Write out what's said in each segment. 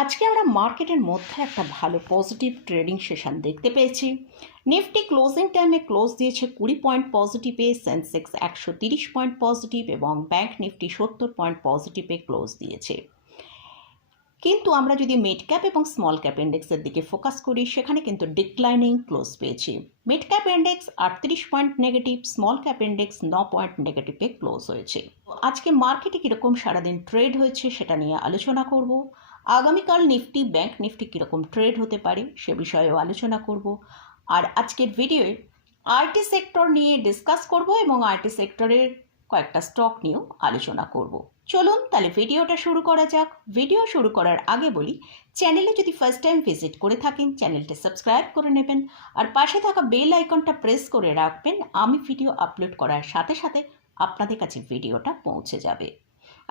আজকে আমরা মার্কেটের মধ্যে একটা ভালো পজিটিভ ট্রেডিং সেশন দেখতে পেয়েছি। নিফটি ক্লোজিং টাইমে ক্লোজ দিয়েছে কুড়ি পয়েন্ট পজিটিভে সেন্সেক্স একশো তিরিশ পয়েন্ট পজিটিভ এবং ব্যাংক নিফটি সত্তর পয়েন্ট পজিটিভে ক্লোজ দিয়েছে। কিন্তু আমরা যদি মিড ক্যাপ এবং স্মল ক্যাপ ইন্ডেক্সের দিকে ফোকাস করি, সেখানে কিন্তু ডিক্লাইনিং ক্লোজ পেয়েছি। মিড ক্যাপ ইন্ডেক্স আটত্রিশ point negative small cap index ন পয়েন্ট নেগেটিভে ক্লোজ হয়েছে। আজকে মার্কেটে কীরকম সারাদিন ট্রেড হয়েছে সেটা নিয়ে আলোচনা করব। আগামীকাল নিফটি ব্যাংক, নিফটি কীরকম ট্রেড হতে পারে সে বিষয়েও আলোচনা করব। আর আজকের ভিডিওয়ে আইটি সেক্টর নিয়ে ডিসকাস করব এবং আইটি সেক্টরের কয়েকটা স্টক নিয়েও আলোচনা করব। চলুন তাহলে ভিডিওটা শুরু করা যাক। ভিডিও শুরু করার আগে বলি চ্যানেলে যদি ফার্স্ট টাইম ভিজিট করে থাকেন চ্যানেলটা সাবস্ক্রাইব করে নেবেন আর পাশে থাকা বেল আইকনটা প্রেস করে রাখবেন। আমি ভিডিও আপলোড করার সাথে সাথে আপনাদের কাছে ভিডিওটা পৌঁছে যাবে।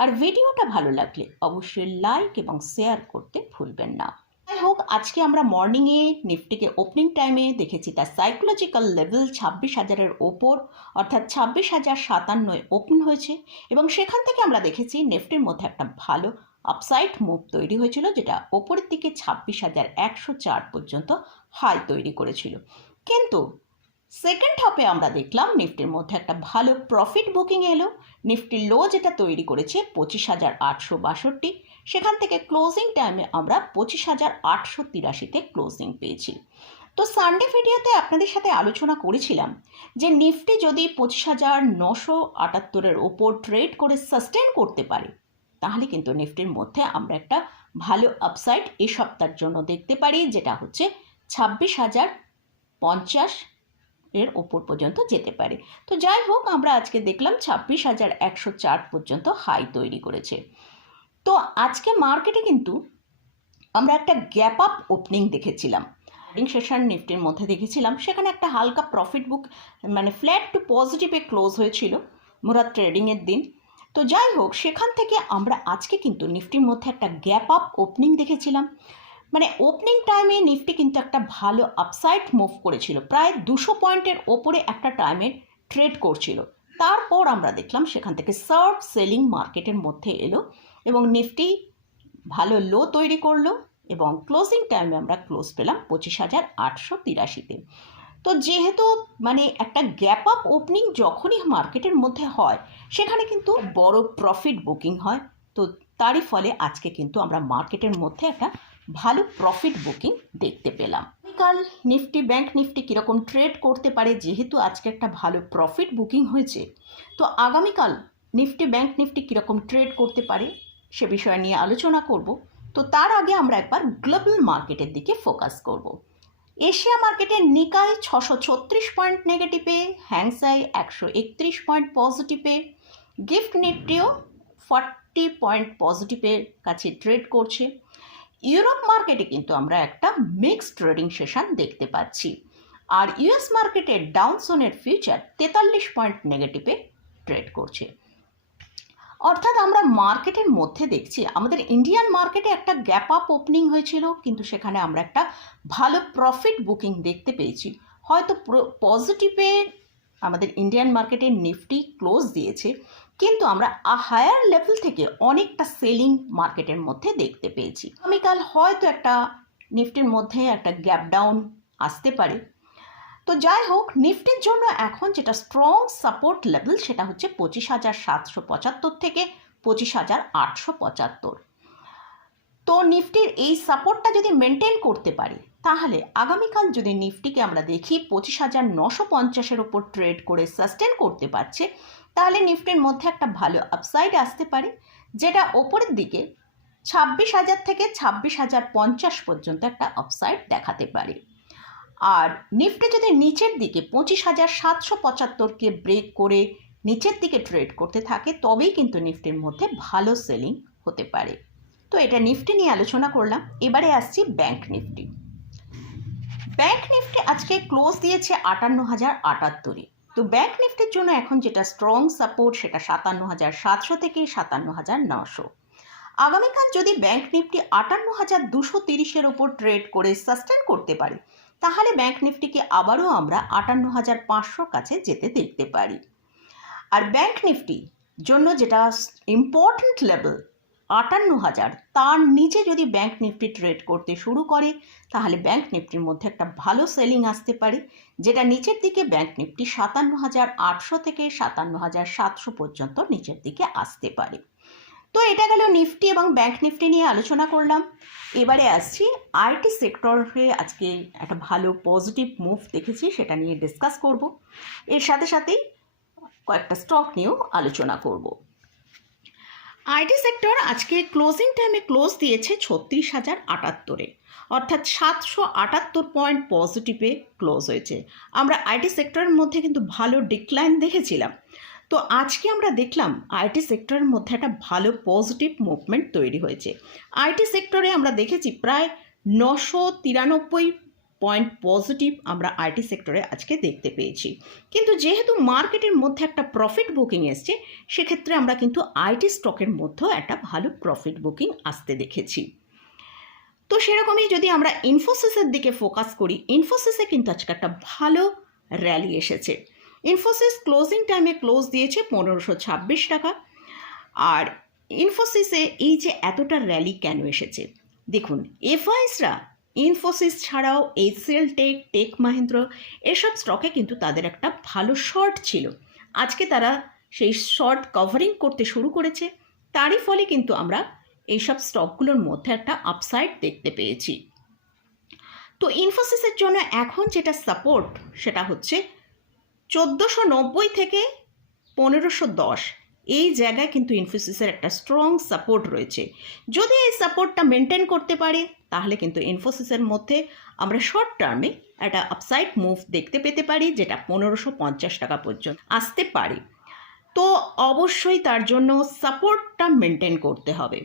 আর ভিডিওটা ভালো লাগলে অবশ্যই লাইক এবং শেয়ার করতে ভুলবেন না। যাই হোক, আজকে আমরা মর্নিংয়ে নিফটিকে ওপেনিং টাইমে দেখেছি, তার সাইকোলজিক্যাল লেভেল ছাব্বিশ হাজারের ওপর, অর্থাৎ ছাব্বিশ হাজার সাতান্নয় ওপেন হয়েছে এবং সেখান থেকে আমরা দেখেছি নিফটির মধ্যে একটা ভালো আপসাইড মুভ তৈরি হয়েছিল, যেটা ওপরের দিকে ছাব্বিশ হাজার একশো চার পর্যন্ত হাই তৈরি করেছিল। কিন্তু সেকেন্ড হাফে আমরা দেখলাম নিফটির মধ্যে একটা ভালো প্রফিট বুকিং এলো। নিফটির লো যেটা তৈরি করেছে পঁচিশ হাজার আটশো বাষট্টি। সেখান থেকে ক্লোজিং টাইমে আমরা পঁচিশ হাজার আটশো তিরাশিতে ক্লোজিং পেয়েছি। তো সানডে ভিডিওতে আপনাদের সাথে আলোচনা করেছিলাম যে নিফটি যদি পঁচিশ হাজার নশো আটাত্তরের ওপর ট্রেড করে সাস্টেন করতে পারে, তাহলে কিন্তু নিফটির মধ্যে আমরা একটা ভালো আপসাইড এ সপ্তাহের জন্য দেখতে পারি, যেটা হচ্ছে ছাব্বিশ হাজার পঞ্চাশ এর ওপর পর্যন্ত যেতে পারে। তো যাই হোক, আমরা আজকে দেখলাম ছাব্বিশ হাজার একশো চার পর্যন্ত হাই তৈরি করেছে। তো আজকে মার্কেটে কিন্তু আমরা একটা গ্যাপ আপ ওপেনিং দেখেছিলাম। সেশন নিফটির মধ্যে দেখেছিলাম। সেখানে একটা হালকা প্রফিট বুক মানে ফ্ল্যাট টু পজিটিভে ক্লোজ হয়েছিল মুরাদ ট্রেডিংয়ের দিন। তো যাই হোক, সেখান থেকে আমরা আজকে কিন্তু নিফটির মধ্যে একটা গ্যাপ আপ ওপেনিং দেখেছিলাম। মানে ওপেনিং টাইমে নিফটি কিন্তু একটা ভালো আপসাইড মুভ করেছিল। প্রায় দুশো পয়েন্টের ওপরে একটা টাইমে ট্রেড করছিল। তারপর আমরা দেখলাম সেখান থেকে সার্ভ সেলিং মার্কেটের মধ্যে এলো এবং নিফটি ভালো লো তৈরি করল এবং ক্লোজিং টাইমে আমরা ক্লোজ পেলাম পঁচিশ হাজার আটশো তিরাশিতে। তো যেহেতু মানে একটা গ্যাপ আপ ওপেনিং যখনই মার্কেটের মধ্যে হয়, সেখানে কিন্তু বড় প্রফিট বুকিং হয়। তো তারই ফলে আজকে কিন্তু আমরা মার্কেটের মধ্যে একটা ভালো প্রফিট বুকিং দেখতে পেলাম। কাল নিফটি ব্যাংক নিফটি কীরকম ট্রেড করতে পারে, যেহেতু আজকে একটা ভালো প্রফিট বুকিং হয়েছে। তো আগামীকাল নিফটি ব্যাংক নিফটি কীরকম ট্রেড করতে পারে, সে বিষয় নিয়ে আলোচনা করব। তো তার আগে আমরা একবার গ্লোবাল মার্কেটের দিকে ফোকাস করব। এশিয়া মার্কেটে নিকাই ছশো ছত্রিশ পয়েন্ট নেগেটিভে হ্যাংসাই একশো একত্রিশ পয়েন্ট পজিটিভে গিফট নিফটিও ফর্টি পয়েন্ট পজিটিভের কাছে ট্রেড করছে। ইউরোপ মার্কেটে কিন্তু আমরা একটা মিক্সড ট্রেডিং সেশন দেখতে পাচ্ছি। আর ইউএস মার্কেটের ডাউনসোনের ফিউচার তেতাল্লিশ পয়েন্ট নেগেটিভে ট্রেড করছে। অর্থাৎ আমরা মার্কেটের মধ্যে দেখছি, আমাদের ইন্ডিয়ান মার্কেটে একটা গ্যাপ আপ ওপেনিং হয়েছিল, কিন্তু সেখানে আমরা একটা ভালো প্রফিট বুকিং দেখতে পেয়েছি। হয়তো পজিটিভে আমাদের ইন্ডিয়ান মার্কেটে নিফটি ক্লোজ দিয়েছে। কিন্তু আমরা হায়ার লেভেল থেকে অনেকটা সেলিং মার্কেটের মধ্যে দেখতে পেয়েছি। আগামীকাল হয়তো একটা নিফটির মধ্যে একটা গ্যাপ ডাউন আসতে পারে। তো যাই হোক নিফটির জন্য এখন যেটা স্ট্রং সাপোর্ট লেভেল সেটা হচ্ছে পঁচিশ হাজার সাতশো পঁচাত্তর থেকে পঁচিশ হাজার আটশো পঁচাত্তর। তো নিফটির এই সাপোর্টটা যদি মেনটেন করতে পারি তাহলে আগামীকাল যদি নিফটিকে আমরা দেখি পঁচিশ হাজার নশো পঞ্চাশের ওপর ট্রেড করে সাস্টেন করতে পারছে, তাহলে নিফটির মধ্যে একটা ভালো আপসাইড আসতে পারে, যেটা ওপরের দিকে ছাব্বিশ হাজার থেকে ছাব্বিশ হাজার পঞ্চাশ পর্যন্ত একটা আপসাইড দেখাতে পারে। আর নিফটি যদি নিচের দিকে পঁচিশ হাজার সাতশো পঁচাত্তরকে ব্রেক করে নিচের দিকে ট্রেড করতে থাকে, তবেই কিন্তু নিফটির মধ্যে ভালো সেলিং হতে পারে। তো এটা নিফটি নিয়ে আলোচনা করলাম, এবারে আসছি ব্যাংক নিফটি। ব্যাংক নিফটি আজকে ক্লোজ দিয়েছে আটান্ন হাজার আটাত্তরে। তো ব্যাংক নিফটির জন্য এখন যেটা স্ট্রং সাপোর্ট সেটা সাতান্ন হাজার সাতশো থেকে সাতান্ন হাজার নশো। আগামীকাল যদি ব্যাংক নিফটি আটান্ন হাজার দুশো তিরিশের ওপর ট্রেড করে সাস্টেন করতে পারে, তাহলে ব্যাংক নিফটিকে আবারও আমরা আটান্ন হাজার পাঁচশোর কাছে যেতে দেখতে পারি। আর ব্যাংক নিফটি জন্য যেটা ইম্পর্ট্যান্ট লেভেল আটান্ন হাজার তার নিচে যদি ব্যাংক নিফটি ট্রেড করতে শুরু করে, তাহলে ব্যাংক নিফটির মধ্যে একটা ভালো সেলিং আসতে পারে, যেটা নিচের দিকে ব্যাংক নিফটি সাতান্ন হাজার আটশো থেকে সাতান্ন হাজার সাতশো পর্যন্ত নিচের দিকে আসতে পারে। তো এটা গেল নিফটি এবং ব্যাংক নিফটি নিয়ে আলোচনা করলাম। এবারে আসছি আইটি সেক্টরে আজকে একটা ভালো পজিটিভ মুভ দেখেছি, সেটা নিয়ে ডিসকাস করব। এর সাথে সাথেই কয়েকটা স্টক নিয়েও আলোচনা করব। আইটি সেক্টর আজকে ক্লোজিং টাইমে ক্লোজ দিয়েছে ছত্রিশ হাজার আটাত্তরে। অর্থাৎ সাতশো আটাত্তর পয়েন্ট পজিটিভে ক্লোজ হয়েছে। আমরা আইটি সেক্টরের মধ্যে কিন্তু ভালো ডিক্লাইন দেখেছিলাম। তো আজকে আমরা দেখলাম আইটি সেক্টরের মধ্যে একটা ভালো পজিটিভ মুভমেন্ট তৈরি হয়েছে। আইটি সেক্টরে আমরা দেখেছি প্রায় নশো তিরানব্বই পয়েন্ট পজিটিভ আমরা আইটি সেক্টরে আজকে দেখতে পেয়েছি। কিন্তু যেহেতু মার্কেটের মধ্যে একটা প্রফিট বুকিং এসছে, সেক্ষেত্রে আমরা কিন্তু আইটি স্টকের মধ্যেও একটা ভালো প্রফিট বুকিং আসতে দেখেছি। তো সেরকমই যদি আমরা ইনফোসিসের দিকে ফোকাস করি ইনফোসিসে কিন্তু আজকে একটা ভালো র্যালি এসেছে। ইনফোসিস ক্লোজিং টাইমে ক্লোজ দিয়েছে পনেরোশো ছাব্বিশ টাকা। আর ইনফোসিসে এই যে এতটা র্যালি কেন এসেছে? দেখুন এফআইসরা ইনফোসিস ছাড়াও এইচসিএল টেক টেক মাহিন্দ্র এসব স্টকে কিন্তু তাদের একটা ভালো শর্ট ছিল। আজকে তারা সেই শর্ট কভারিং করতে শুরু করেছে। তারই ফলে কিন্তু আমরা এইসব স্টকগুলোর মধ্যে একটা আপসাইড দেখতে পেয়েছি। তো ইনফোসিসের জন্য এখন যেটা সাপোর্ট সেটা হচ্ছে চোদ্দোশো নব্বই থেকে পনেরোশো দশ। এই জায়গায় কিন্তু ইনফোসিসের একটা স্ট্রং সাপোর্ট রয়েছে। যদি এই সাপোর্টটা মেনটেন করতে পারে, তাহলে কিন্তু ইনফোসিসের মধ্যে আমরা শর্ট টার্মে একটা আপসাইড মুভ দেখতে পেতে পারি, যেটা পনেরোশো পঞ্চাশ টাকা পর্যন্ত আসতে পারে। তো অবশ্যই তার জন্য সাপোর্টটা মেনটেন করতে হবে।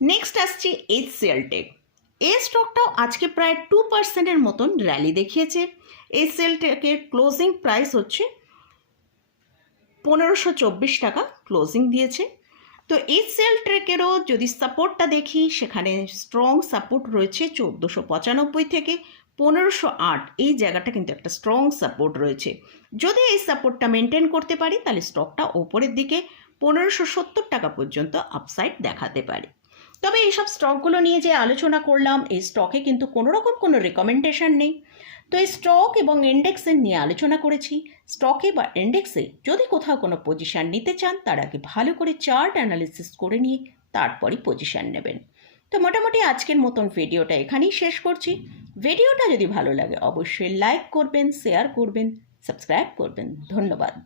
নেক্সট আসছে এইচ টেক এই স্টকটাও আজকে প্রায় টু পার্সেন্টের মতন র্যালি দেখিয়েছে। এই সেলটেকের ক্লোজিং প্রাইস হচ্ছে পনেরোশো চব্বিশ টাকা। ক্লোজিং দিয়েছে। তো এই সেল ট্রেকেরও যদি সাপোর্টটা দেখি, সেখানে স্ট্রং সাপোর্ট রয়েছে চোদ্দোশো পঁচানব্বই থেকে পনেরোশো আট। এই জায়গাটা কিন্তু একটা স্ট্রং সাপোর্ট রয়েছে। যদি এই সাপোর্টটা মেনটেন করতে পারি, তাহলে স্টকটা ওপরের দিকে পনেরোশো সত্তর টাকা পর্যন্ত আপসাইড দেখাতে পারে। তবে এইসব স্টকগুলো নিয়ে যে আলোচনা করলাম, এই স্টকে কিন্তু কোনো রকম কোনো রেকমেন্ডেশন নেই। তো এই স্টক এবং ইন্ডেক্সের নিয়ে আলোচনা করেছি। স্টকে বা ইন্ডেক্সে যদি কোথাও কোনো পজিশান নিতে চান, তার আগে ভালো করে চার্ট অ্যানালিসিস করে নিয়ে তারপরই পজিশান নেবেন। তো মোটামুটি আজকের মতন ভিডিওটা এখানেই শেষ করছি। ভিডিওটা যদি ভালো লাগে, অবশ্যই লাইক করবেন শেয়ার করবেন সাবস্ক্রাইব করবেন। ধন্যবাদ।